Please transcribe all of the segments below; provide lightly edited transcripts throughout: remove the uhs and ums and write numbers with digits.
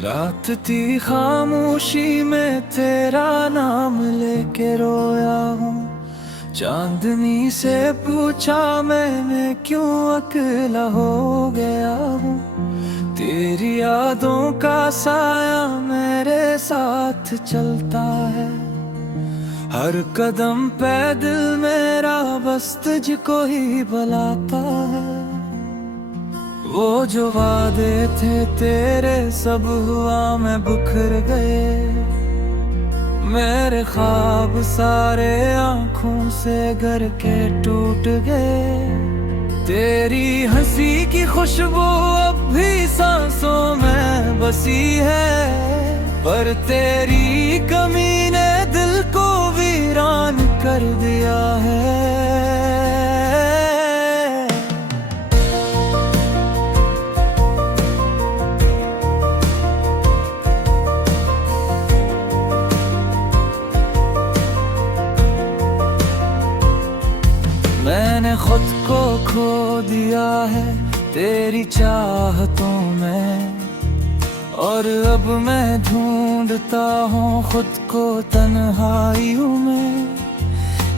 रात थी खामोशी में तेरा नाम लेके रोया हूँ। चांदनी से पूछा मैंने क्यों अकेला हो गया हूँ। तेरी यादों का साया मेरे साथ चलता है। हर कदम पे दिल मेरा बस तुझको ही बुलाता है। वो जो वादे थे तेरे सब हुआ में बिखर गए। मेरे ख्वाब सारे आँखों से घर के टूट गए। तेरी हंसी की खुशबू अब भी सांसों में बसी है, पर तेरी कमी ने दिल को वीरान कर दिया है। मैंने खुद को खो दिया है तेरी चाहतों में, और अब मैं ढूंढता हूँ खुद को तन्हाइयों में।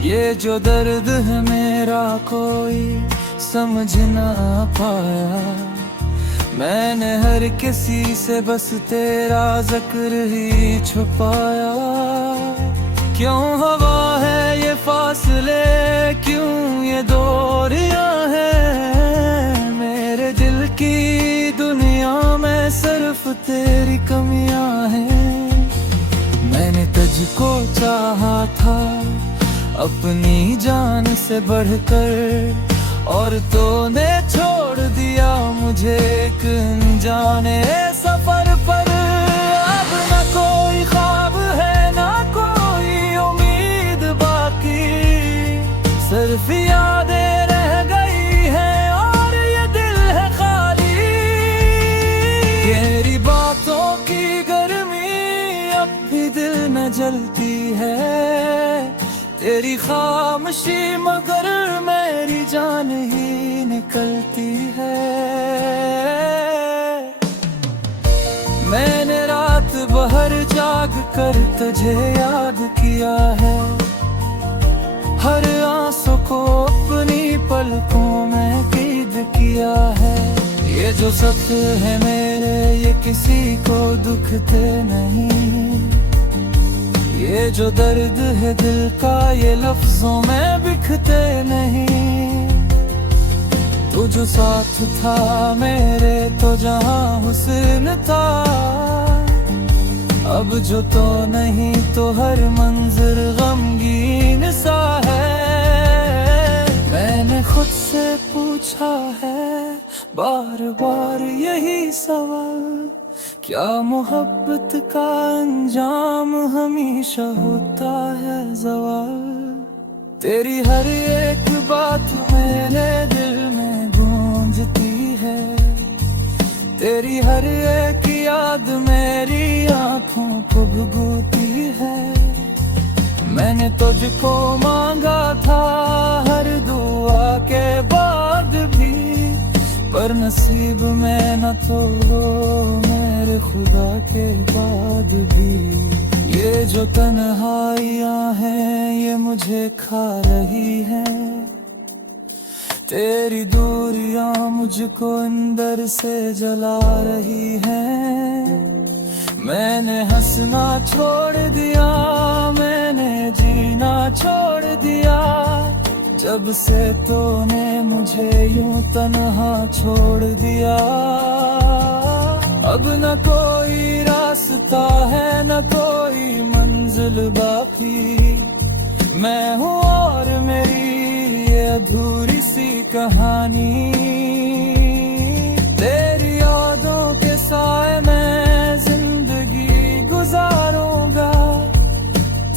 ये जो दर्द है मेरा कोई समझ ना पाया। मैंने हर किसी से बस तेरा जिक्र ही छुपाया। क्यों हवा है ये फासले, क्यों ये दूरियां हैं। मेरे दिल की दुनिया में सिर्फ तेरी कमियां हैं। मैंने तुझको चाहा था अपनी जान से बढ़कर, और तूने छोड़ दिया मुझे एक अनजाने सफर पर। अब न कोई ख्वाब है ना कोई उम्मीद बाकी, सिर्फ यादें रह गई हैं और ये दिल है खाली। तेरी बातों की गर्मी अब भी दिल में जलती है। तेरी खामोशी मगर मेरी जान ही निकलती है। मैंने रात भर जाग कर तुझे याद किया है। हर आंसू को अपनी पलकों में कैद किया है। ये जो सत्य है मेरे ये किसी को दुखते नहीं। ये जो दर्द है दिल का ये लफ्जों में बिखते नहीं। तू जो साथ था मेरे तो जहां हुस्न था, अब जो तो नहीं तो हर मंजर गमगीन सा है। मैंने खुद से पूछा है बार बार यही सवाल, क्या मोहब्बत का अंजाम हमेशा होता है ज़वाल। तेरी हर एक बात मेरे दिल में गूंजती है। तेरी हर एक याद मेरी आँखों को भुगोती है। मैंने तुझको मांगा था हर दुआ के बाद भी, पर नसीब में न तो मेरे खुदा के बाद भी। ये जो तन्हाइयाँ हैं ये मुझे खा रही हैं। तेरी दूरियां मुझको अंदर से जला रही हैं। मैंने हंसना छोड़ दिया, मैंने जीना छोड़ दिया, जब से तूने मुझे यूं तन्हा छोड़ दिया। अब न कोई रास्ता है न कोई मंजिल बाकी। मैं हूँ और मेरी ये अधूरी सी कहानी। तेरी यादों के साए में जिंदगी गुजारूंगा।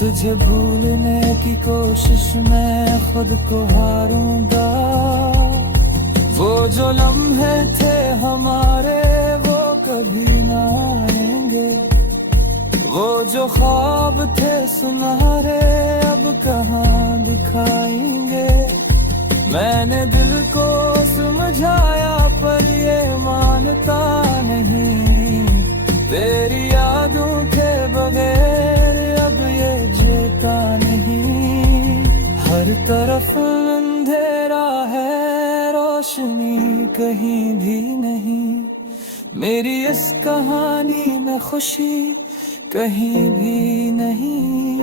तुझे भूलने की कोशिश में खुद को हारूंगा। वो जो लम्हे थे हमारे वो कभी ना आएंगे। वो जो ख्वाब थे सुनहरे अब कहाँ दिखाएंगे। मैंने दिल को समझाया पर ये मानता नहीं। बगैर अब ये जीता नहीं। हर तरफ अंधेरा है, रोशनी कहीं भी नहीं। मेरी इस कहानी में खुशी कहीं भी नहीं।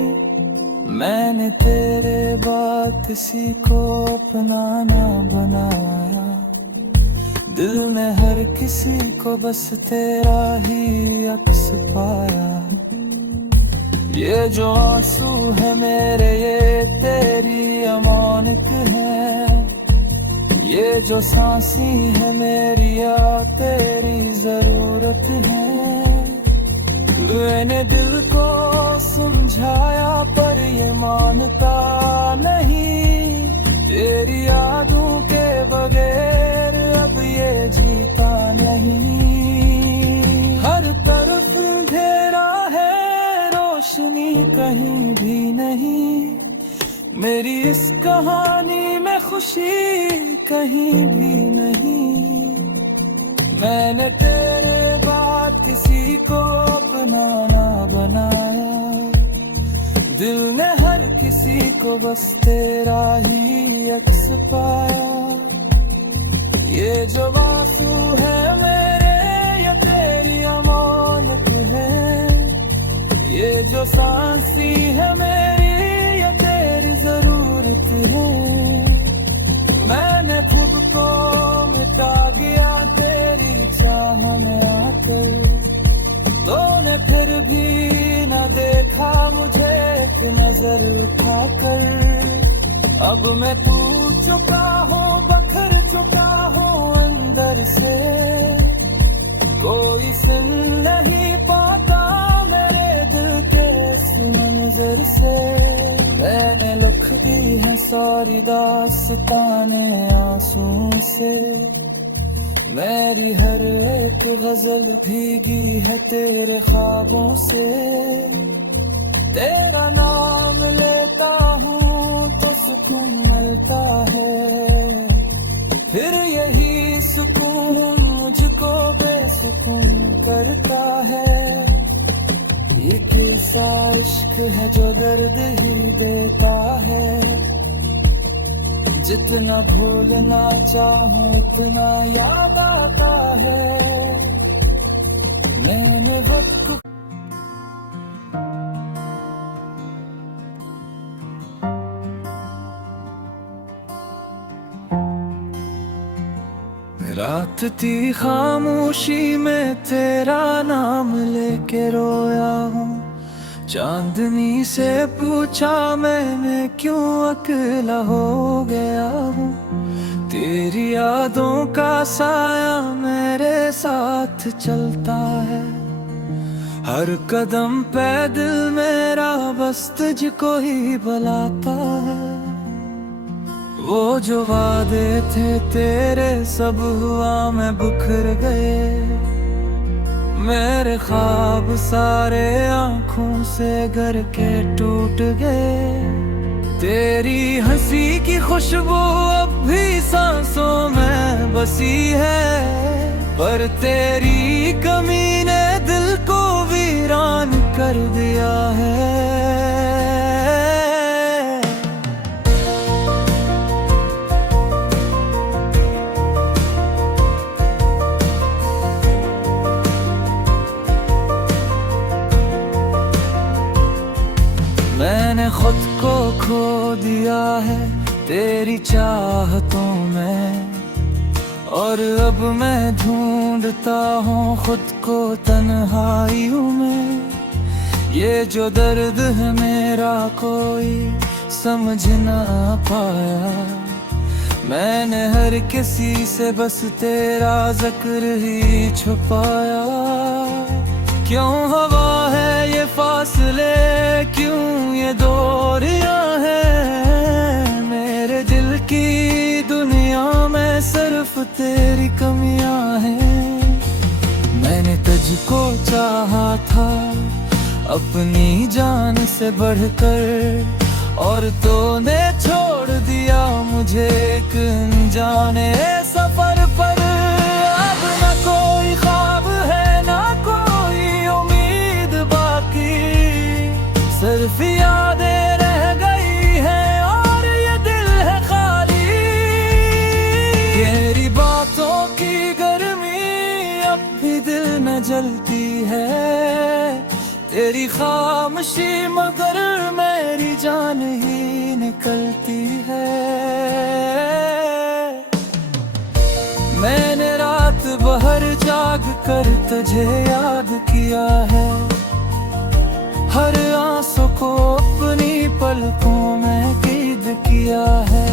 मैंने तेरे बाद किसी को अपना ना बनाया। दिल ने हर किसी को बस तेरा ही अक्स पाया। ये जो आंसू है मेरे ये तेरी अमानत है। ये जो सांसी है मेरी या तेरी जरूरत है। मैंने दिल को समझाया पर ये मानता नहीं। तेरी यादों के बगैर अब ये जीता नहीं। हर तरफ अंधेरा है, रोशनी कहीं भी नहीं। मेरी इस कहानी में खुशी कहीं भी नहीं। मैंने तेरे बाद किसी को अपना ना बनाया। दिल ने हर किसी को बस तेरा ही अक्स पाया। ये जो आंसू है मेरे ये तेरी अमानत है। ये जो सांसी है मेरी ये तेरी जरूरत है। मैंने खुद को मिटा दिया तेरी चाह में आकर। तूने फिर भी न देखा मुझे एक नजर उठाकर। अब मैं टूट चुका हूँ, बखर चुका हूँ अंदर से। कोई सुन नहीं पाता मेरे दिल के इस मंजर से। मैंने लिख दी है सारी दास्ताने आंसू से। मेरी हर एक गजल भीगी है तेरे ख्वाबों से। तेरा नाम लेता हूँ तो सुकून मिलता है। फिर यही सुकून मुझको बेसुकून करता है। ये कैसा इश्क है जो दर्द ही देता है। जितना भूलना चाहूं उतना याद आता है। मैंने वक्त को रात थी खामोशी में तेरा नाम लेके रोया हूँ। चांदनी से पूछा मैंने क्यों अकेला हो गया हूँ। तेरी यादों का साया मेरे साथ चलता है। हर कदम पे दिल मेरा बस तुझको ही बुलाता है। वो जो वादे थे तेरे सब हुआ में बिखर गए। मेरे ख्वाब सारे आँखों से घर के टूट गए। तेरी हंसी की खुशबू अब भी सांसों में बसी है। पर तेरी कमी ने दिल को वीरान कर दिया है। मैंने खुद को खो दिया है तेरी चाहतों में। और अब मैं ढूंढता हूँ खुद को तन्हाइयों में। ये जो दर्द है मेरा कोई समझ ना पाया। मैंने हर किसी से बस तेरा जिक्र ही छुपाया। क्यों हवा है ये फासले, क्यों ये दूरियां हैं। मेरे दिल की दुनिया में सिर्फ तेरी कमियां हैं। मैंने तुझको चाहा था अपनी जान से बढ़कर। और तूने छोड़ दिया मुझे एक अनजाने सफर पर। अब न कोई ख्वाब है ना कोई उम्मीद बाकी। जान ही निकलती है। मैंने रात भर जाग कर तुझे याद किया है, हर आंसू को अपनी पलकों में कैद किया है।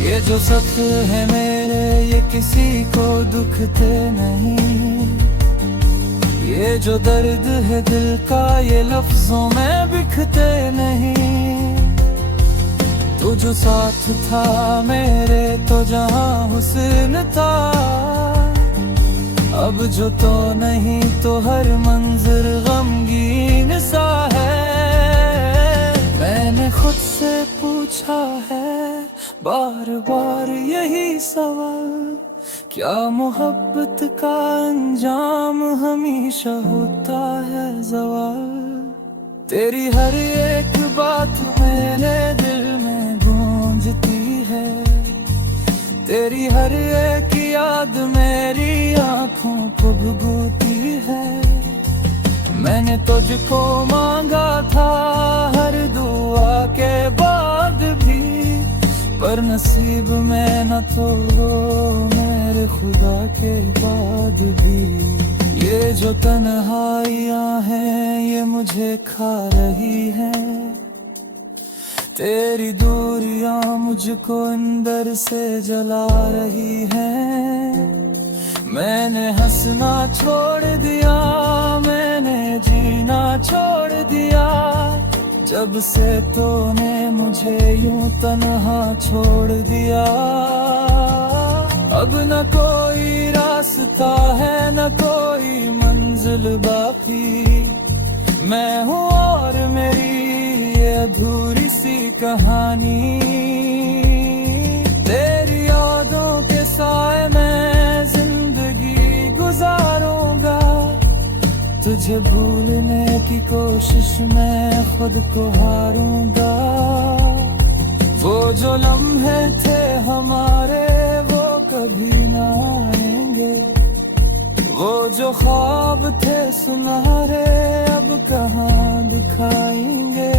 ये जो सत्य है मेरे ये किसी को दुखते नहीं, ये जो दर्द है दिल का ये लफ्जों में बिखते नहीं। तू जो साथ था मेरे तो जहां हुस्न था, अब जो तो नहीं तो हर मंजर गमगीन सा है। मैंने खुद से पूछा है बार बार यही सवाल, क्या मोहब्बत का अंजाम हमेशा होता है ज़वाल। तेरी हर एक बात मेरे दिल में गूंजती है, तेरी हर एक याद मेरी आँखों को भुगोती है। मैंने तुझको मांगा था हर दुआ के बाद भी, पर नसीब में न तो मेरे खुदा के बाद भी। ये जो तन्हाइयाँ हैं ये मुझे खा रही हैं, तेरी दूरियां मुझको अंदर से जला रही हैं। मैंने हंसना छोड़ दिया, मैंने जीना छोड़ दिया, जब से तूने मुझे यूं तन्हा छोड़ दिया। अब न कोई रास्ता है न कोई मंजिल बाकी, मैं हूँ और मेरी ये अधूरी सी कहानी। तेरी यादों के साए में जिंदगी गुजारूंगा, तुझे भूलने की कोशिश में खुद को हारूंगा। वो जो लम्हे थे हमारे वो कभी ना आएंगे, वो जो ख्वाब थे सुनहरे अब कहाँ दिखाएंगे।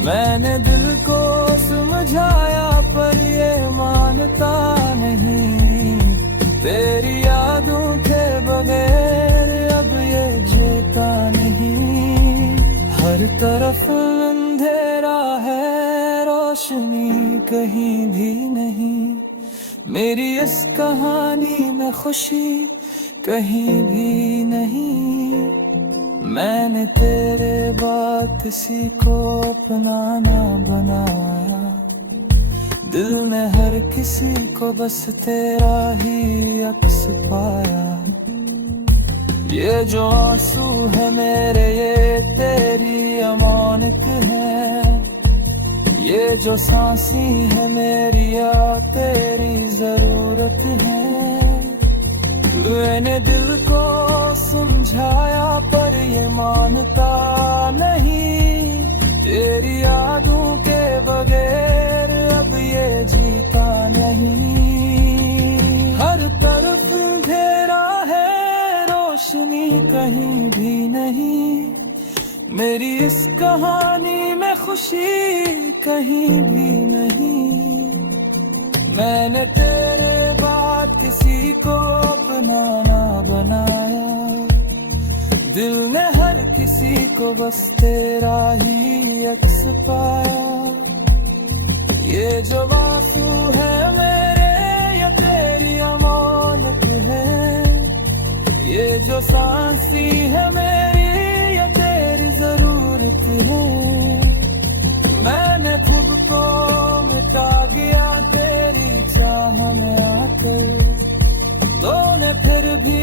मैंने दिल को समझाया पर ये मानता नहीं, तेरी यादों के बगैर अब ये जीता नहीं। हर तरफ अंधेरा है रोशनी कहीं भी नहीं, मेरी इस कहानी में खुशी कहीं भी नहीं। मैंने तेरे बाद किसी को अपना ना बनाया, दिल ने हर किसी को बस तेरा ही अक्स पाया। ये जो आंसू है मेरे ये तेरी अमानत है, ये जो सांसी है मेरी या तेरी जरूरत है। मैंने दिल को समझाया पर ये मानता नहीं, तेरी यादों के बगैर अब ये जीता नहीं। हर तरफ अंधेरा है रोशनी कहीं भी नहीं, मेरी इस कहानी में खुशी कहीं भी नहीं। मैंने तेरे बाद किसी को अपना ना बनाया, दिल ने हर किसी को बस तेरा ही अक्स पाया। ये जो आंसू है मेरे या तेरी अमानत है, ये जो सांसी है मेरी या तेरी जरूरत है। मैंने खुद को मिटा दिया तेरी चाह में आकर, तूने फिर भी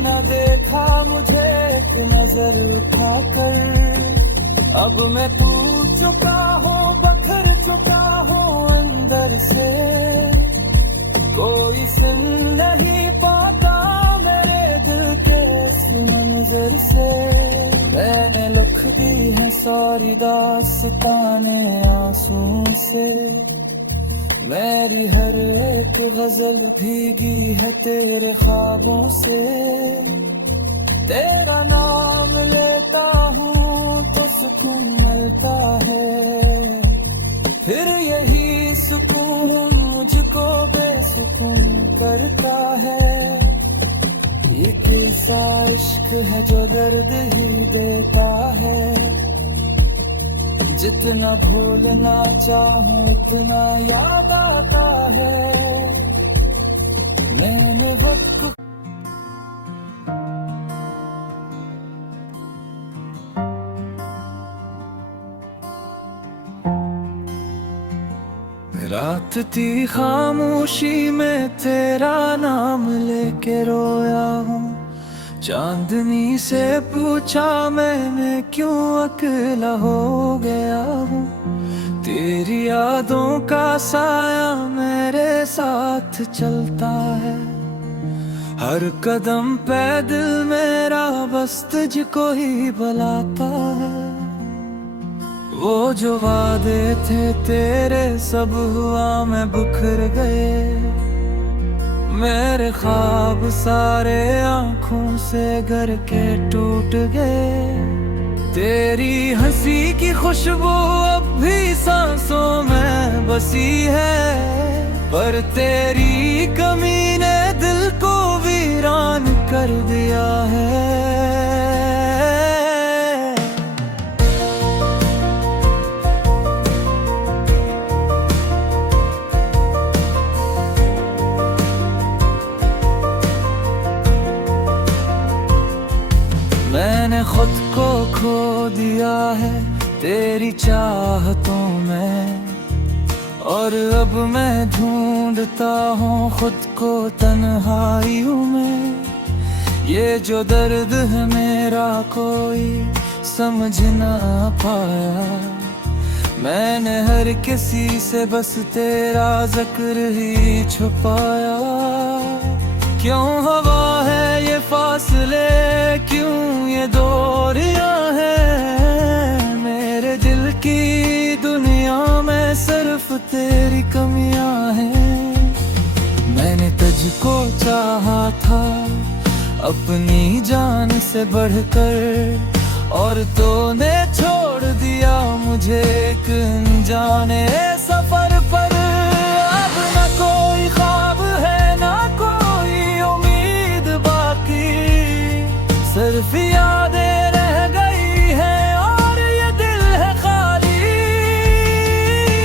न देखा मुझे एक नजर उठाकर। अब मैं टूट चुका हूँ बखर चुका हूँ अंदर से, कोई सुन नहीं पाता मेरे दिल के इस मंजर से। मैंने लिख दी है सारी दास्ताने आंसू से, मेरी हर एक गजल भीगी है तेरे ख्वाबों से। तेरा नाम लेता हूँ तो सुकून मिलता है, फिर यही सुकून मुझको बेसुकून करता है। ये कैसा इश्क है जो दर्द ही देता है। जितना भूलना चाहूं उतना याद आता है। मैंने वक्त रात थी खामोशी में तेरा नाम लेके रोया हूँ। चांदनी से पूछा मैंने क्यों अकेला हो गया हूँ। तेरी यादों का साया मेरे साथ चलता है। हर कदम पे दिल मेरा बस तुझको ही बुलाता है। वो जो वादे थे तेरे सब हुआ में बिखर गए। मेरे ख्वाब सारे आंखों से घर के टूट गए। तेरी हंसी की खुशबू अब भी सांसों में बसी है। पर तेरी कमी ने दिल को वीरान कर दिया है। मैंने खुद को खो दिया है तेरी चाहतों में। और अब मैं ढूंढता हूँ खुद को तन्हाइयों में। ये जो दर्द है मेरा कोई समझ ना पाया। मैंने हर किसी से बस तेरा जिक्र ही छुपाया। क्यों हवा है ये फासले, क्यों ये दूरियां हैं। मेरे दिल की दुनिया में सिर्फ तेरी कमियां हैं। मैंने तुझको चाहा था अपनी जान से बढ़कर। और तूने छोड़ दिया मुझे एक अनजाने सफर पर। अब न कोई ख्वाब है ना कोई उम्मीद बाकी। सिर्फ यादें रह गई है और ये दिल है खाली।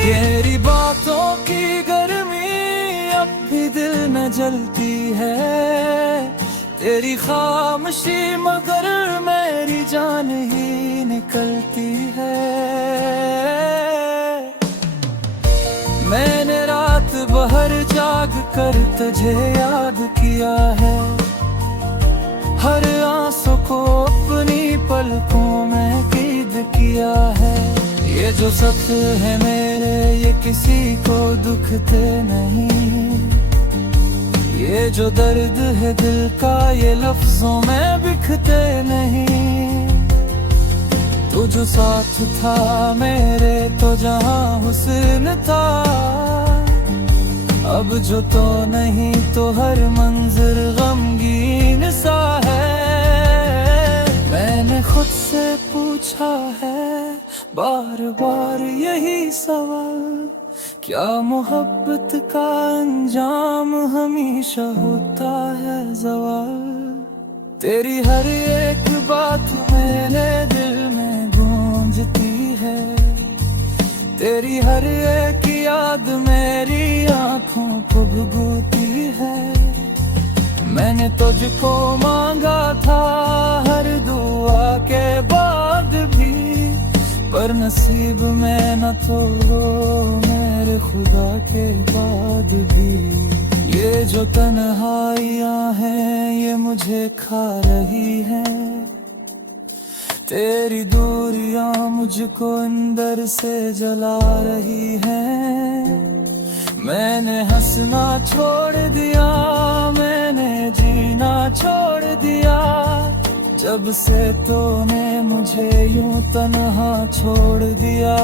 तेरी बातों की गर्मी अब भी दिल में जलती है। तेरी खामोशी मगर मेरी जान ही निकलती है। मैंने रात भर जाग कर तुझे याद किया है। हर आंसू को अपनी पलकों में कैद किया है। ये जो सत्य है मेरे ये किसी को दुखते नहीं। ये जो दर्द है दिल का ये लफ्जों में बिखते नहीं। तू जो साथ था मेरे तो जहां हुस्न था। अब जो तो नहीं तो हर मंजर गमगीन सा है। मैंने खुद से पूछा है बार बार यही सवाल। क्या मोहब्बत का अंजाम हमेशा होता है ज़वाल। तेरी हर एक बात मेरे दिल में गूंजती है। तेरी हर एक याद मेरी आंखों को भुगोती है। मैंने तुझको मांगा था हर दुआ के बाद भी। पर नसीब में न तो मेरे खुदा के बाद भी। ये जो तन्हाइयां हैं ये मुझे खा रही हैं। तेरी दूरियां मुझको अंदर से जला रही हैं। मैंने हंसना छोड़ दिया, मैंने जीना छोड़ दिया। जब से तूने मुझे यूं तन्हा छोड़ दिया।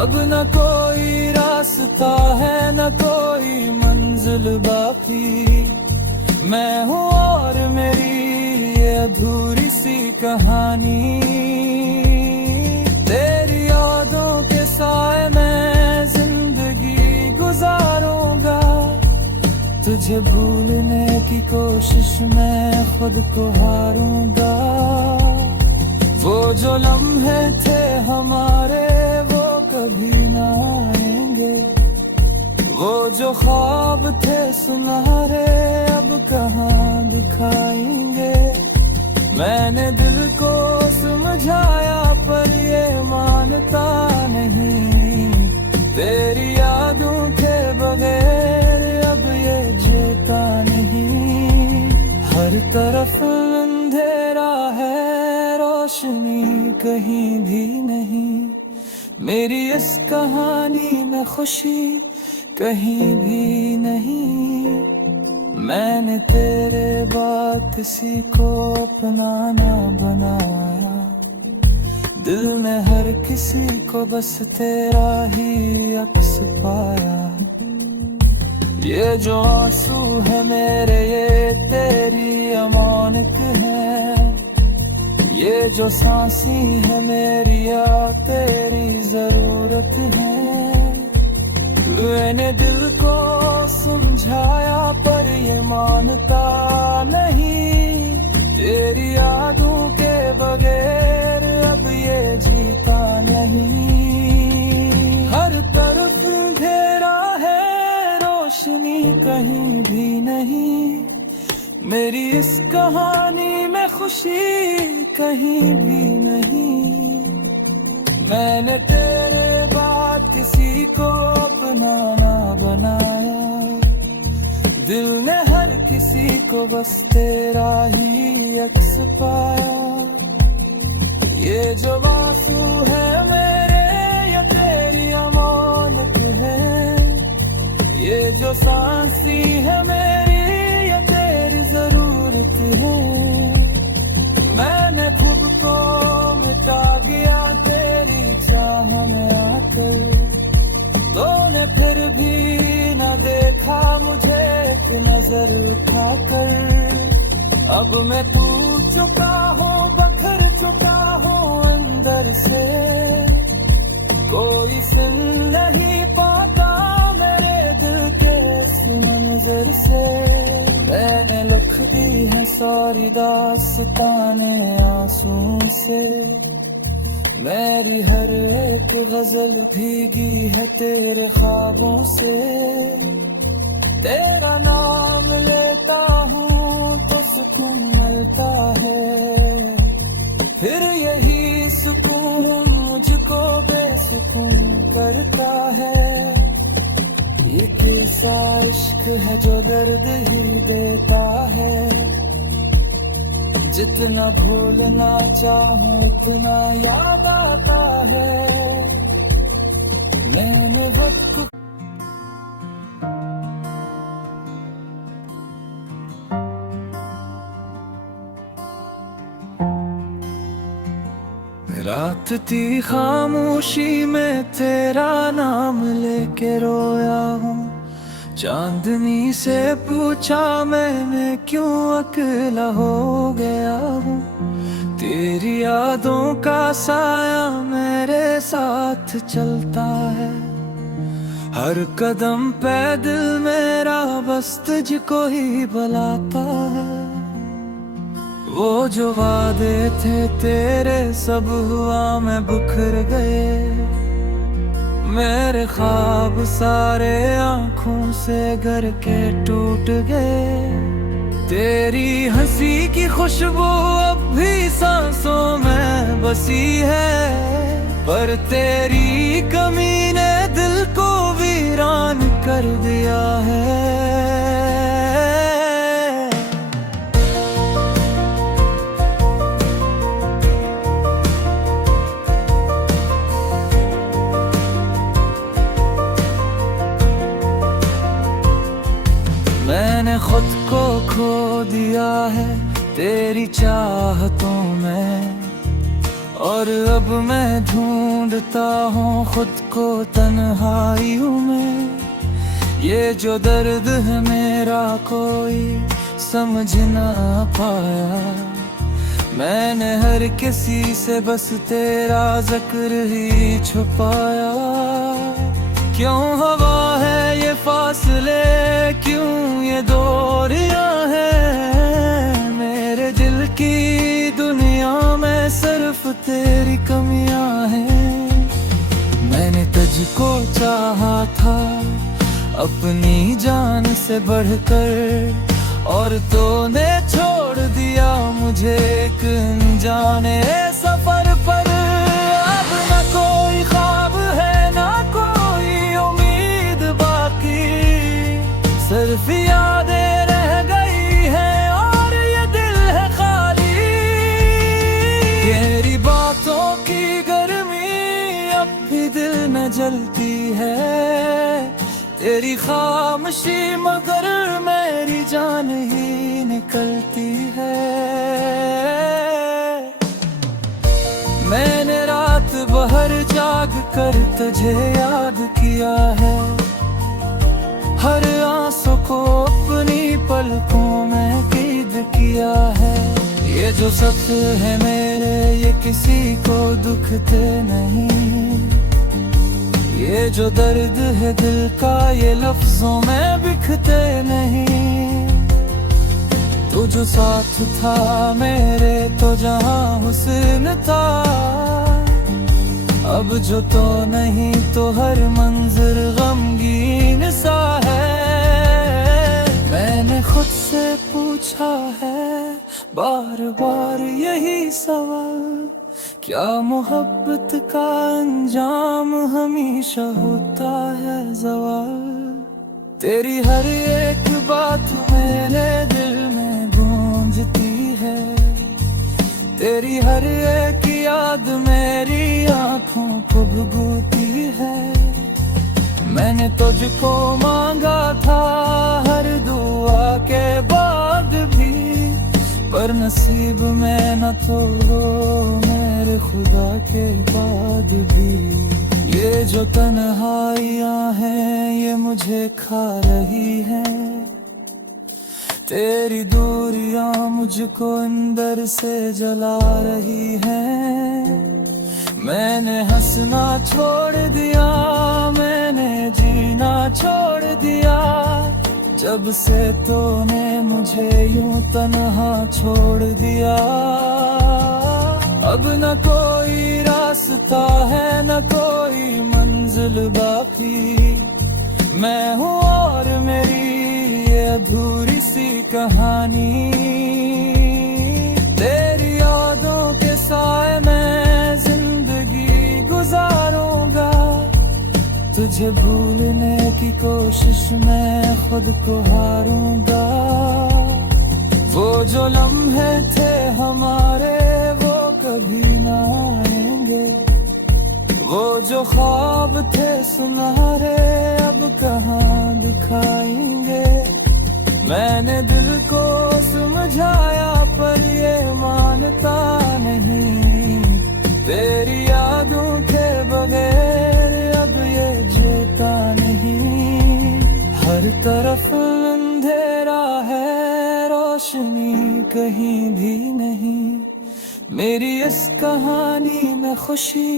अब न कोई रास्ता है न कोई मंजिल बाकी। मैं हूँ और मेरी ये अधूरी सी कहानी। तेरी यादों के साथ तुझे भूलने की कोशिश में खुद को हारूंगा। वो जो लम्हे थे हमारे वो कभी ना आएंगे, वो जो ख्वाब थे सुनहरे अब कहाँ दिखाएंगे। मैंने दिल को समझाया पर ये मानता नहीं, तेरी यादों के बगैर अब ये जीता नहीं। हर तरफ अंधेरा है, रोशनी कहीं भी नहीं। मेरी इस कहानी में खुशी कहीं भी नहीं। मैंने तेरे बाद किसी को अपना ना बनाया, दिल में हर किसी को बस तेरा ही अक्स पाया। ये जो आंसू है मेरे ये तेरी अमानत है, ये जो सांसी है मेरी या तेरी जरूरत है। मैंने दिल को समझाया पर ये मानता नहीं, तेरी यादों के बगैर अब ये जीता नहीं। हर तरफ घेरा है, रोशनी कहीं भी नहीं। मेरी इस कहानी में खुशी कहीं भी नहीं। मैंने तेरे बाद किसी को अपना ना बनाया, दिल ने हर किसी को बस तेरा ही अक्स पाया। ये जो आंसू है मेरे या तेरी अमानत है, ये जो सांसी है मेरी या तेरी जरूरत है। मैंने खुद को मिटा दिया तेरी चाह में आकर, तूने फिर भी न देखा मुझे एक नजर उठाकर। अब मैं टूट चुका हूँ, बखर चुका हूँ अंदर से, कोई सुन नहीं पाता मेरे दिल के इस मंजर से। मैंने लिख दी है सारी दास्ताने आंसू से, मेरी हर एक गजल भीगी है तेरे ख्वाबों से। तेरा नाम लेता हूँ तो सुकून मिलता है, फिर यही सुकून मुझको बेसुकून करता है। ये कैसा इश्क है जो दर्द ही देता है, जितना भूलना चाहूं उतना याद आता है। मैंने वक्त रात थी खामोशी में तेरा नाम लेके रोया हूँ, चांदनी से पूछा मैंने क्यों अकेला हो गया हूँ। तेरी यादों का साया मेरे साथ चलता है, हर कदम पे दिल मेरा बस तुझको ही बुलाता है। वो जो वादे थे तेरे सब हुआ में बिखर गए, मेरे ख्वाब सारे आंखों से घर के टूट गए। तेरी हंसी की खुशबू अब भी सांसों में बसी है, पर तेरी कमी ने दिल को वीरान कर दिया है। मैंने खुद को खो दिया है तेरी चाहतों में, और अब मैं ढूंढता हूँ खुद को तन्हाइयों में। ये जो दर्द है मेरा कोई समझ ना पाया, मैंने हर किसी से बस तेरा जिक्र ही छुपाया। क्यों हवा है ये फासले, क्यों ये दो तेरी कमियां हैं। मैंने तुझको चाहा था अपनी जान से बढ़कर, और तूने छोड़ दिया मुझे एक अनजाने सफर पर। अब न कोई ख्वाब है ना कोई उम्मीद बाकी, सिर्फ यादें रह गई हैं और ये दिल है खाली। तेरी बातों की गर्मी अब भी दिल में जलती है, तेरी खामोशी मगर मेरी जान ही निकलती है। मैंने रात भर जाग कर तुझे याद किया है, हर आंसू को अपनी पलकों में कैद किया है। ये जो सत्य है मेरे ये किसी को दुखते नहीं, ये जो दर्द है दिल का ये लफ्जों में बिखते नहीं। तू जो साथ था मेरे तो जहां हुस्न था, अब जो तो नहीं तो हर मंजर गमगीन सा है। मैंने खुद से पूछा है बार बार यही सवाल, क्या मोहब्बत का अंजाम हमेशा होता है ज़वाल। तेरी हर एक बात मेरे दिल में गूंजती है, तेरी हर एक याद मेरी आंखों को भुगोती है। मैंने तुझको मांगा था हर दुआ के बाद भी, पर नसीब में न तो मेरे खुदा के बाद भी। ये जो तन्हाइयां हैं ये मुझे खा रही हैं, तेरी दूरियां मुझको अंदर से जला रही हैं। मैंने हंसना छोड़ दिया, मैंने जीना छोड़ दिया, जब से तूने मुझे यूं तन्हा छोड़ दिया। अब न कोई रास्ता है न कोई मंजिल बाकी, मैं हूँ और मेरी ये अधूरी सी कहानी। तेरी यादों के साए में जिंदगी गुजारूंगा, तुझे भूलने की कोशिश में खुद को हारूंगा। वो जो लम्हे थे हमारे वो कभी ना आएंगे, वो जो ख्वाब थे सुनहरे अब कहाँ दिखाएंगे। मैंने दिल को समझाया पर ये मानता नहीं, तेरी यादों के बगैर अब ये जीता नहीं। हर तरफ अंधेरा है रोशनी कहीं भी नहीं, मेरी इस कहानी में खुशी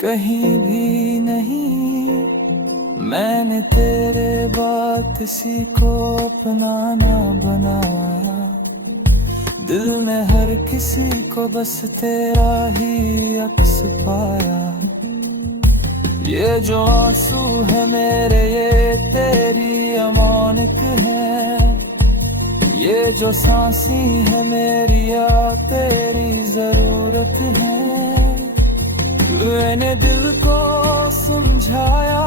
कहीं भी नहीं। मैंने तेरे बाद किसी को अपना ना बनाया, दिल में हर किसी को बस तेरा ही अक्स पाया। ये जो आंसू है मेरे ये तेरी अमानत है, ये जो सांसी है मेरी या तेरी जरूरत है। मैंने दिल को समझाया